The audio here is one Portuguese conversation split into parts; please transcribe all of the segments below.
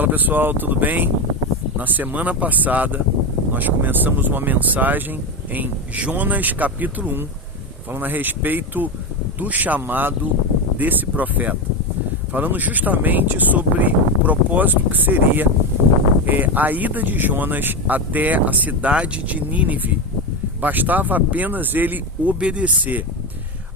Fala pessoal, tudo bem? Na semana passada nós começamos uma mensagem em Jonas capítulo 1, falando a respeito do chamado desse profeta, falando justamente sobre o propósito que seria a ida de Jonas até a cidade de Nínive. Bastava apenas ele obedecer.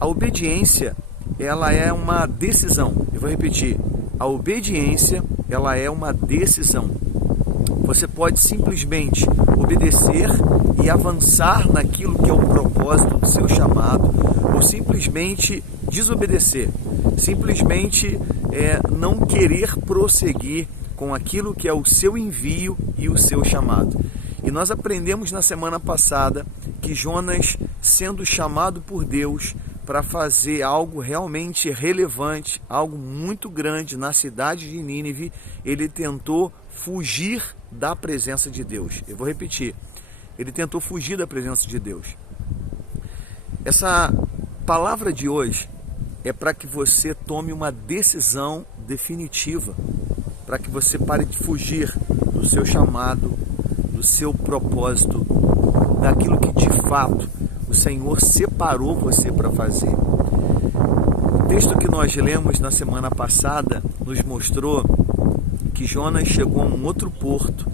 A obediência, ela é uma decisão. Eu vou repetir. A obediência, ela é uma decisão. Você pode simplesmente obedecer e avançar naquilo que é o propósito do seu chamado, ou simplesmente desobedecer, simplesmente não querer prosseguir com aquilo que é o seu envio e o seu chamado. E nós aprendemos na semana passada que Jonas, sendo chamado por Deus para fazer algo realmente relevante, algo muito grande na cidade de Nínive, ele tentou fugir da presença de Deus. Eu vou repetir, ele tentou fugir da presença de Deus. Essa palavra de hoje é para que você tome uma decisão definitiva, para que você pare de fugir do seu chamado, do seu propósito, daquilo que de fato o Senhor separou você para fazer. O texto que nós lemos na semana passada nos mostrou que Jonas chegou a um outro porto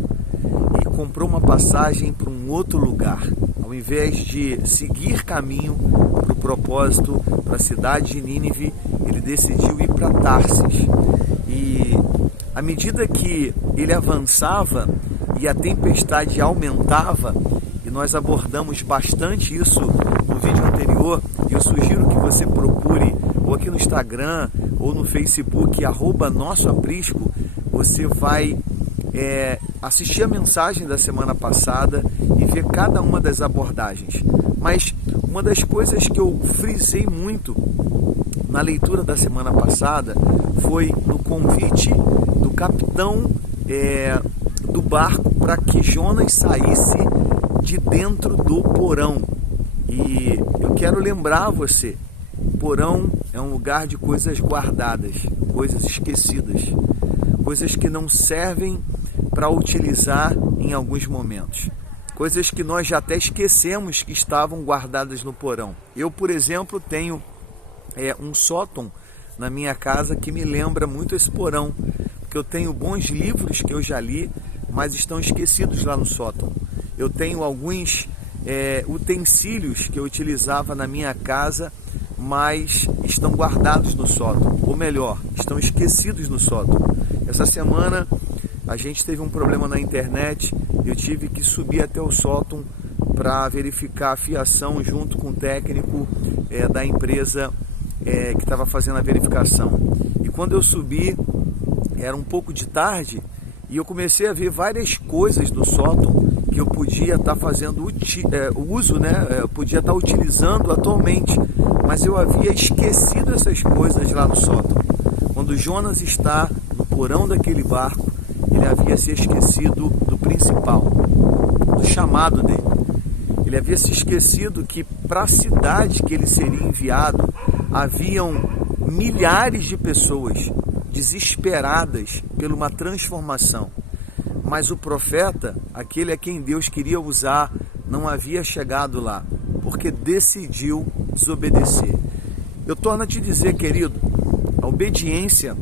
e comprou uma passagem para um outro lugar. Ao invés de seguir caminho para o propósito, para a cidade de Nínive, ele decidiu ir para Tarsis. E à medida que ele avançava e a tempestade aumentava, e nós abordamos bastante isso no vídeo anterior, e eu sugiro que você procure ou aqui no Instagram ou no Facebook, @nossoaprisco, você vai assistir a mensagem da semana passada e ver cada uma das abordagens. Mas uma das coisas que eu frisei muito na leitura da semana passada foi no convite do capitão do barco para que Jonas saísse de dentro do porão. E eu quero lembrar você, porão é um lugar de coisas guardadas, coisas esquecidas, coisas que não servem para utilizar em alguns momentos, coisas que nós já até esquecemos que estavam guardadas no porão. Eu, por exemplo, tenho um sótão na minha casa que me lembra muito esse porão, porque eu tenho bons livros que eu já li, mas estão esquecidos lá no sótão. Eu tenho alguns utensílios que eu utilizava na minha casa, mas estão guardados no sótão, ou melhor, estão esquecidos no sótão. Essa semana a gente teve um problema na internet, eu tive que subir até o sótão para verificar a fiação junto com o técnico da empresa que estava fazendo a verificação. E quando eu subi, era um pouco de tarde, e eu comecei a ver várias coisas do sótão que eu podia estar fazendo uso, eu podia estar utilizando atualmente, mas eu havia esquecido essas coisas lá no sótão. Quando Jonas está no porão daquele barco, ele havia se esquecido do principal, do chamado dele. Ele havia se esquecido que para a cidade que ele seria enviado, haviam milhares de pessoas desesperadas por uma transformação. Mas o profeta, aquele a quem Deus queria usar, não havia chegado lá, porque decidiu desobedecer. Eu torno a te dizer, querido, a obediência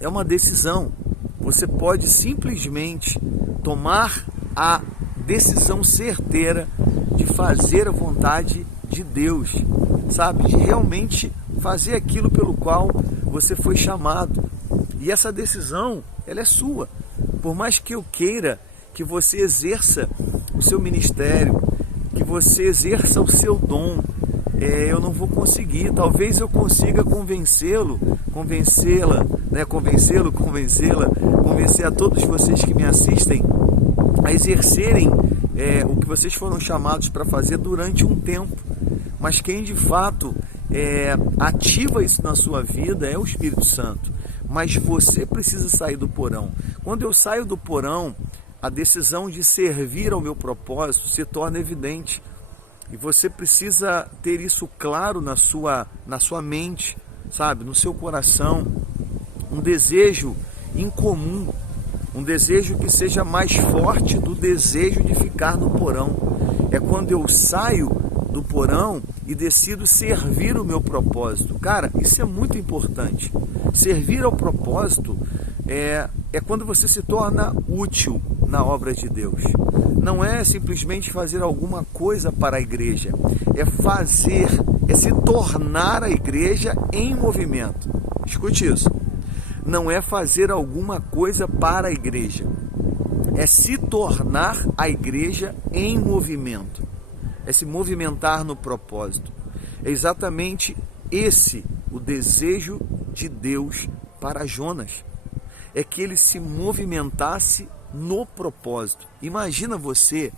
é uma decisão. Você pode simplesmente tomar a decisão certeira de fazer a vontade de Deus, sabe? De realmente fazer aquilo pelo qual você foi chamado. E essa decisão, ela é sua. Por mais que eu queira que você exerça o seu ministério, que você exerça o seu dom, eu não vou conseguir. Talvez eu consiga convencê-la, convencer a todos vocês que me assistem a exercerem o que vocês foram chamados para fazer durante um tempo. Mas quem de fato ativa isso na sua vida é o Espírito Santo. Mas você precisa sair do porão. Quando eu saio do porão, a decisão de servir ao meu propósito se torna evidente. E você precisa ter isso claro na sua mente, sabe? No seu coração. Um desejo incomum Um desejo que seja mais forte do desejo de ficar no porão. É quando eu saio do porão e decido servir o meu propósito. Cara, isso é muito importante. Servir ao propósito é quando você se torna útil na obra de Deus. Não é simplesmente fazer alguma coisa para a igreja. É se tornar a igreja em movimento. Escute isso. Não é fazer alguma coisa para a igreja. É se tornar a igreja em movimento. É se movimentar no propósito. É exatamente esse o desejo de Deus para Jonas. É que ele se movimentasse no propósito. Imagina você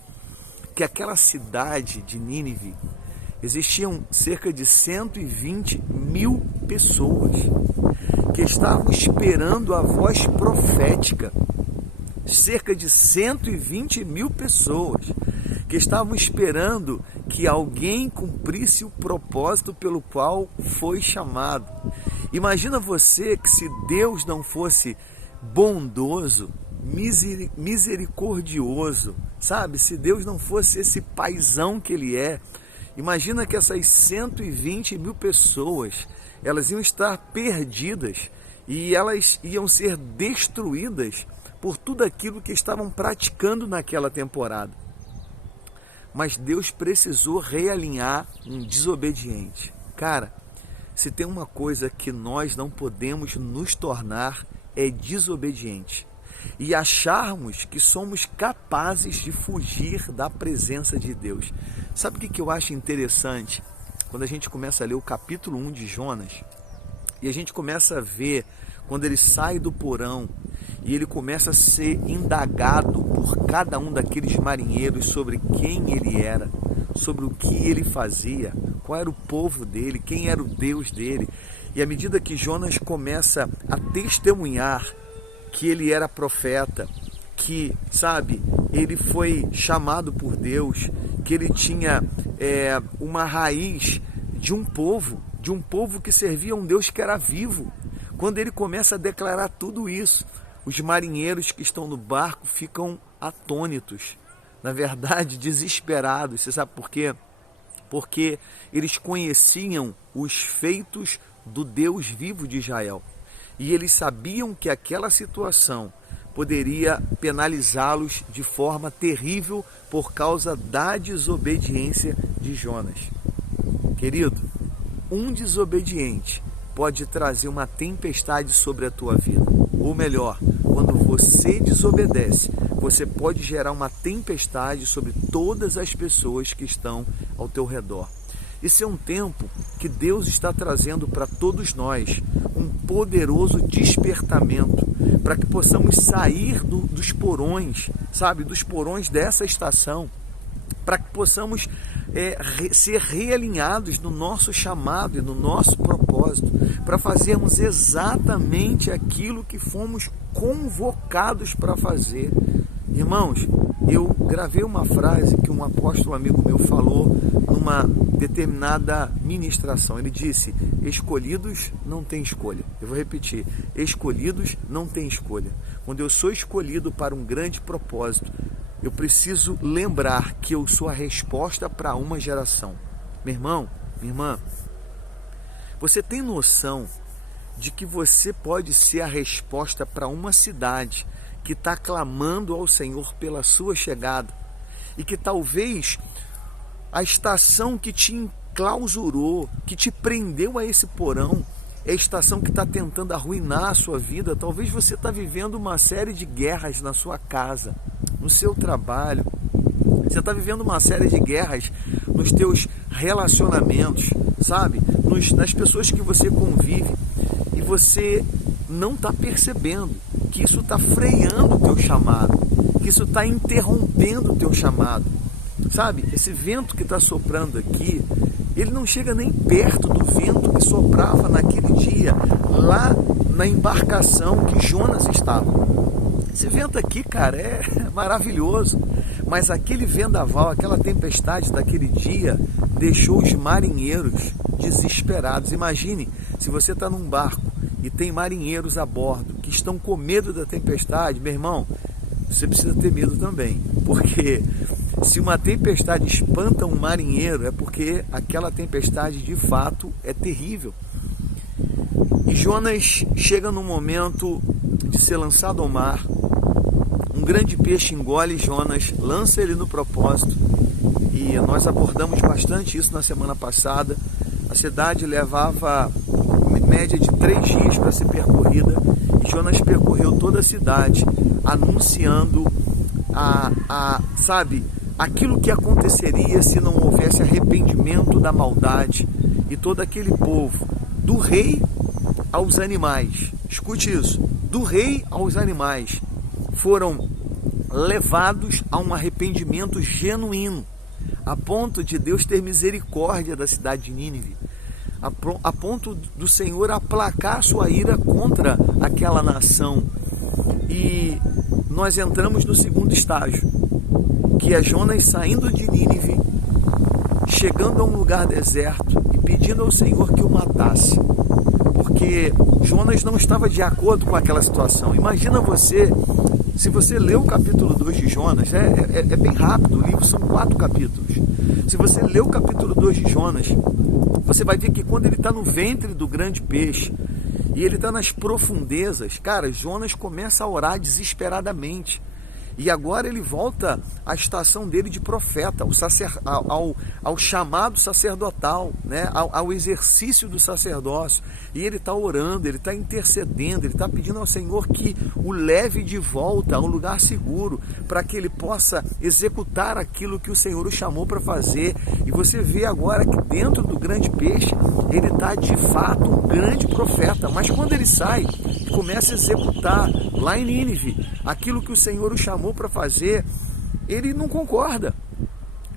que aquela cidade de Nínive existiam cerca de 120 mil pessoas que estavam esperando a voz profética. Cerca de 120 mil pessoas que estavam esperando que alguém cumprisse o propósito pelo qual foi chamado. Imagina você que se Deus não fosse bondoso, misericordioso, sabe? Se Deus não fosse esse paizão que Ele é, imagina que essas 120 mil pessoas, elas iam estar perdidas e elas iam ser destruídas por tudo aquilo que estavam praticando naquela temporada. Mas Deus precisou realinhar um desobediente. Cara, se tem uma coisa que nós não podemos nos tornar, é desobediente. E acharmos que somos capazes de fugir da presença de Deus. Sabe o que eu acho interessante? Quando a gente começa a ler o capítulo 1 de Jonas, e a gente começa a ver quando ele sai do porão, e ele começa a ser indagado por cada um daqueles marinheiros sobre quem ele era, sobre o que ele fazia, qual era o povo dele, quem era o Deus dele. E à medida que Jonas começa a testemunhar que ele era profeta, que, sabe, ele foi chamado por Deus, que ele tinha uma raiz de um povo que servia a um Deus que era vivo. Quando ele começa a declarar tudo isso, os marinheiros que estão no barco ficam atônitos, na verdade desesperados. Você sabe por quê? Porque eles conheciam os feitos do Deus vivo de Israel. E eles sabiam que aquela situação poderia penalizá-los de forma terrível por causa da desobediência de Jonas. Querido, um desobediente pode trazer uma tempestade sobre a tua vida. Ou melhor, quando você desobedece, você pode gerar uma tempestade sobre todas as pessoas que estão ao teu redor. Esse é um tempo que Deus está trazendo para todos nós um poderoso despertamento, para que possamos sair dos porões, sabe, dos porões dessa estação, para que possamos ser realinhados no nosso chamado e no nosso propósito, para fazermos exatamente aquilo que fomos convocados para fazer. Irmãos, eu gravei uma frase que um apóstolo amigo meu falou numa determinada ministração. Ele disse: escolhidos não têm escolha. Eu vou repetir: escolhidos não têm escolha. Quando eu sou escolhido para um grande propósito, eu preciso lembrar que eu sou a resposta para uma geração. Meu irmão, minha irmã, você tem noção de que você pode ser a resposta para uma cidade que está clamando ao Senhor pela sua chegada, e que talvez a estação que te enclausurou, que te prendeu a esse porão, é a estação que está tentando arruinar a sua vida. Talvez você está vivendo uma série de guerras na sua casa, no seu trabalho. Você está vivendo uma série de guerras nos teus relacionamentos, sabe? Nas pessoas que você convive. E você não está percebendo que isso está freando o teu chamado, que isso está interrompendo o teu chamado. Sabe? Esse vento que está soprando aqui, ele não chega nem perto do vento que soprava naquele dia, lá na embarcação que Jonas estava. Esse vento aqui, cara, é maravilhoso, mas aquele vendaval, aquela tempestade daquele dia, deixou os marinheiros desesperados. Imagine se você está num barco e tem marinheiros a bordo que estão com medo da tempestade, meu irmão, você precisa ter medo também, porque se uma tempestade espanta um marinheiro, é porque aquela tempestade de fato é terrível. E Jonas chega no momento de ser lançado ao mar, um grande peixe engole Jonas, lança ele no propósito, e nós abordamos bastante isso na semana passada. A cidade levava média de 3 dias para ser percorrida, e Jonas percorreu toda a cidade, anunciando aquilo que aconteceria se não houvesse arrependimento da maldade, e todo aquele povo, do rei aos animais, escute isso, do rei aos animais, foram levados a um arrependimento genuíno, a ponto de Deus ter misericórdia da cidade de Nínive, a ponto do Senhor aplacar sua ira contra aquela nação. E nós entramos no segundo estágio, que é Jonas saindo de Nínive, chegando a um lugar deserto e pedindo ao Senhor que o matasse, porque Jonas não estava de acordo com aquela situação. Imagina você, se você lê o capítulo 2 de Jonas, é bem rápido, o livro são 4 capítulos. Se você lê o capítulo 2 de Jonas, você vai ver que quando ele está no ventre do grande peixe e ele está nas profundezas, cara, Jonas começa a orar desesperadamente. E agora ele volta à estação dele de profeta, ao chamado sacerdotal, né? ao exercício do sacerdócio. E ele está orando, ele está intercedendo, ele está pedindo ao Senhor que o leve de volta a um lugar seguro, para que ele possa executar aquilo que o Senhor o chamou para fazer. E você vê agora que dentro do grande peixe, ele está de fato um grande profeta. Mas quando ele sai e começa a executar lá em Nínive aquilo que o Senhor o chamou para fazer, ele não concorda.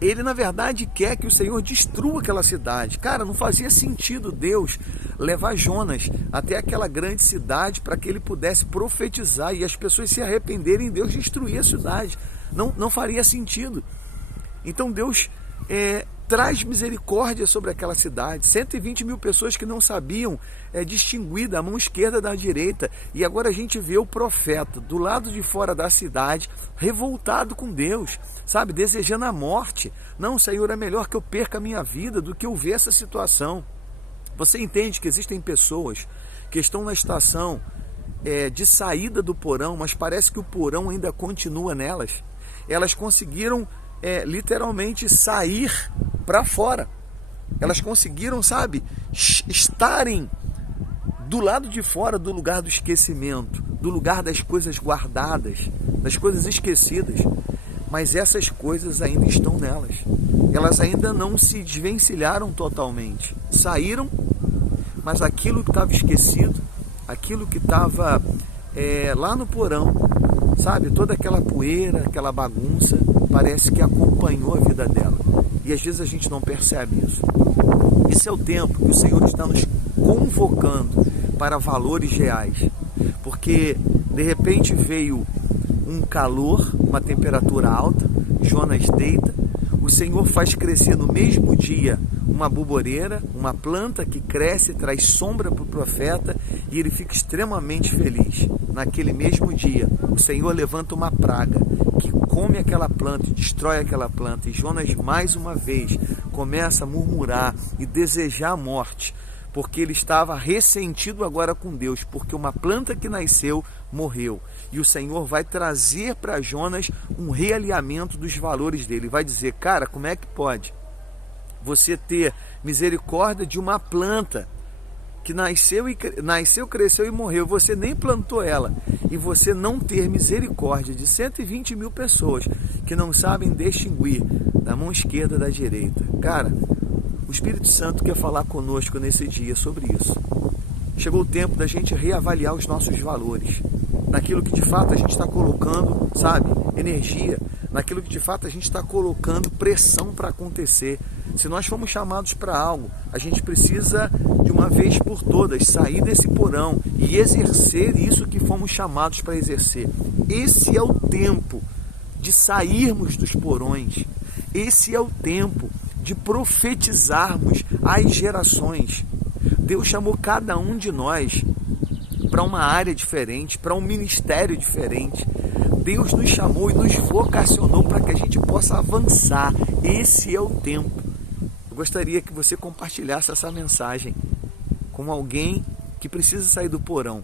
Ele, na verdade, quer que o Senhor destrua aquela cidade. Cara, não fazia sentido Deus levar Jonas até aquela grande cidade para que ele pudesse profetizar e as pessoas se arrependerem e Deus destruir a cidade. Não faria sentido. Então Deus traz misericórdia sobre aquela cidade. 120 mil pessoas que não sabiam distinguir da mão esquerda da direita. E agora a gente vê o profeta do lado de fora da cidade, revoltado com Deus, sabe, desejando a morte. Não, Senhor, é melhor que eu perca a minha vida do que eu ver essa situação. Você entende que existem pessoas que estão na estação de saída do porão, mas parece que o porão ainda continua nelas. Elas conseguiram literalmente sair para fora. Elas conseguiram, sabe, estarem do lado de fora do lugar do esquecimento, do lugar das coisas guardadas, das coisas esquecidas. Mas essas coisas ainda estão nelas. Elas ainda não se desvencilharam totalmente. Saíram, mas aquilo que estava esquecido, aquilo que estava lá no porão, sabe, toda aquela poeira, aquela bagunça, parece que acompanhou a vida dela. E às vezes a gente não percebe isso. Esse é o tempo que o Senhor está nos convocando para valores reais. Porque de repente veio um calor, uma temperatura alta, Jonas deita, o Senhor faz crescer no mesmo dia uma buboreira, uma planta que cresce e traz sombra para o profeta, e ele fica extremamente feliz. Naquele mesmo dia, o Senhor levanta uma praga que come aquela planta e destrói aquela planta, e Jonas mais uma vez começa a murmurar e desejar a morte, porque ele estava ressentido agora com Deus, porque uma planta que nasceu morreu. E o Senhor vai trazer para Jonas um realinhamento dos valores dele. Vai dizer, cara, como é que pode você ter misericórdia de uma planta que nasceu, cresceu e morreu, você nem plantou ela, e você não ter misericórdia de 120 mil pessoas que não sabem distinguir da mão esquerda da direita? Cara, o Espírito Santo quer falar conosco nesse dia sobre isso. Chegou o tempo da gente reavaliar os nossos valores, naquilo que de fato a gente está colocando, sabe, energia, naquilo que de fato a gente está colocando pressão para acontecer. Se nós fomos chamados para algo, a gente precisa de uma vez por todas sair desse porão e exercer isso que fomos chamados para exercer. Esse é o tempo de sairmos dos porões. Esse é o tempo de profetizarmos às gerações. Deus chamou cada um de nós para uma área diferente, para um ministério diferente. Deus nos chamou e nos vocacionou para que a gente possa avançar. Esse é o tempo. Eu gostaria que você compartilhasse essa mensagem com alguém que precisa sair do porão,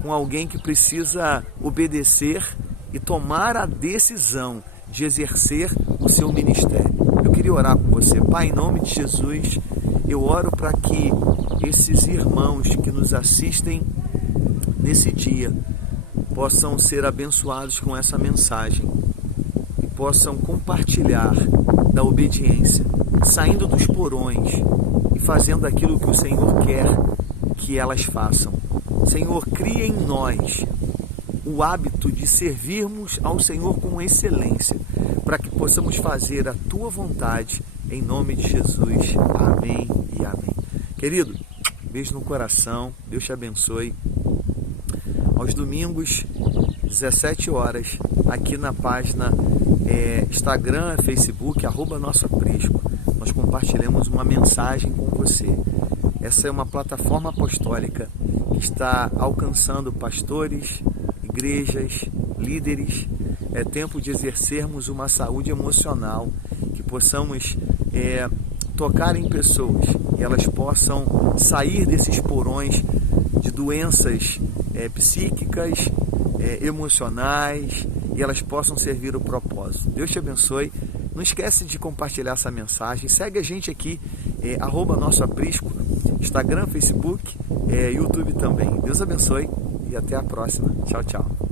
com alguém que precisa obedecer e tomar a decisão de exercer o seu ministério. Eu queria orar com você. Pai, em nome de Jesus, eu oro para que esses irmãos que nos assistem nesse dia possam ser abençoados com essa mensagem e possam compartilhar da obediência, saindo dos porões e fazendo aquilo que o Senhor quer que elas façam. Senhor, cria em nós o hábito de servirmos ao Senhor com excelência, para que possamos fazer a Tua vontade, em nome de Jesus. Amém e amém. Querido, beijo no coração, Deus te abençoe. Aos domingos, 17 horas, aqui na página Instagram, Facebook, @NossoAprisco, nós compartilhamos uma mensagem com você. Essa é uma plataforma apostólica que está alcançando pastores, igrejas, líderes. É tempo de exercermos uma saúde emocional, que possamos tocar em pessoas e elas possam sair desses porões de doenças psíquicas, emocionais, e elas possam servir o propósito. Deus te abençoe. Não esquece de compartilhar essa mensagem. Segue a gente aqui, @NossoAprisco, Instagram, Facebook, YouTube também. Deus abençoe e até a próxima. Tchau, tchau.